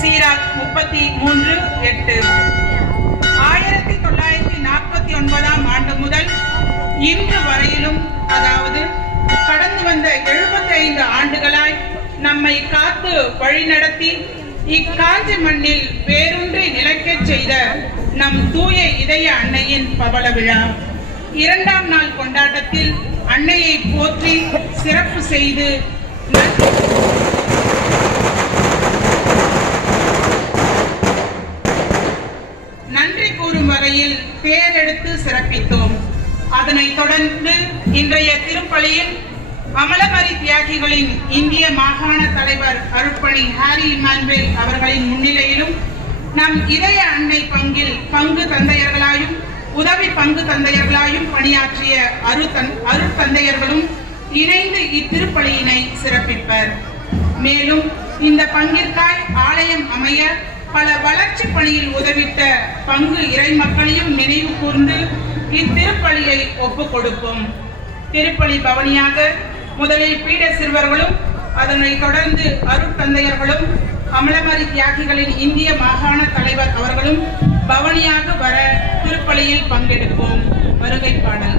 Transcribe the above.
சீராக் 33:8. 1949ஆம் ஆண்டு முதல் இன்று வரையிலும், அதாவது கடந்து வந்த 75 ஆண்டுகளாய் நம்மை காத்து வழிநடத்தி இக்காஞ்சி மண்ணில் வேரூன்றி நிலைக்கச் செய்த நம் தூய இதய அன்னையின் பவள விழா 2ஆம் நாள் கொண்டாட்டத்தில் அன்னையை போற்றி சிறப்பு செய்து நன்றி கூறும் வகையில் தேரெடுத்து சிறப்பித்தோம். அதனைத் தொடர்ந்து இன்றைய திருப்பலியில் அமலமரி தியாகிகளின் இந்திய மாகாண தலைவர் அருட்பணி ஹாரி இமானுவேல் அவர்களின் முன்னிலையிலும் நம் இதய அன்னை பங்கில் பங்கு தந்தையர்களாயும் உதவி பங்கு தந்தையர்களாயும் பணியாற்றிய அருட்தந்தையர்களும் இணைந்து இத்திருப்பலியினை சிறப்பிப்பர். மேலும் இந்த பங்கிற்காய் ஆலயம் அமைய பல வளர்ச்சி பணியில் உதவிட்ட பங்கு இறை மக்களையும் நினைவு கூர்ந்து இத்திருப்பலியை ஒப்புக் கொடுப்போம். திருப்பலி பவனியாக முதலில் பீட சிறுவர்களும் அதனைத் தொடர்ந்து அருட்தந்தையர்களும் அமலமரி தியாகிகளின் இந்திய மாகாண தலைவர் அவர்களும் பவனியாக வர திருப்பலியில் பங்கெடுப்போம். வருகை பாடல்.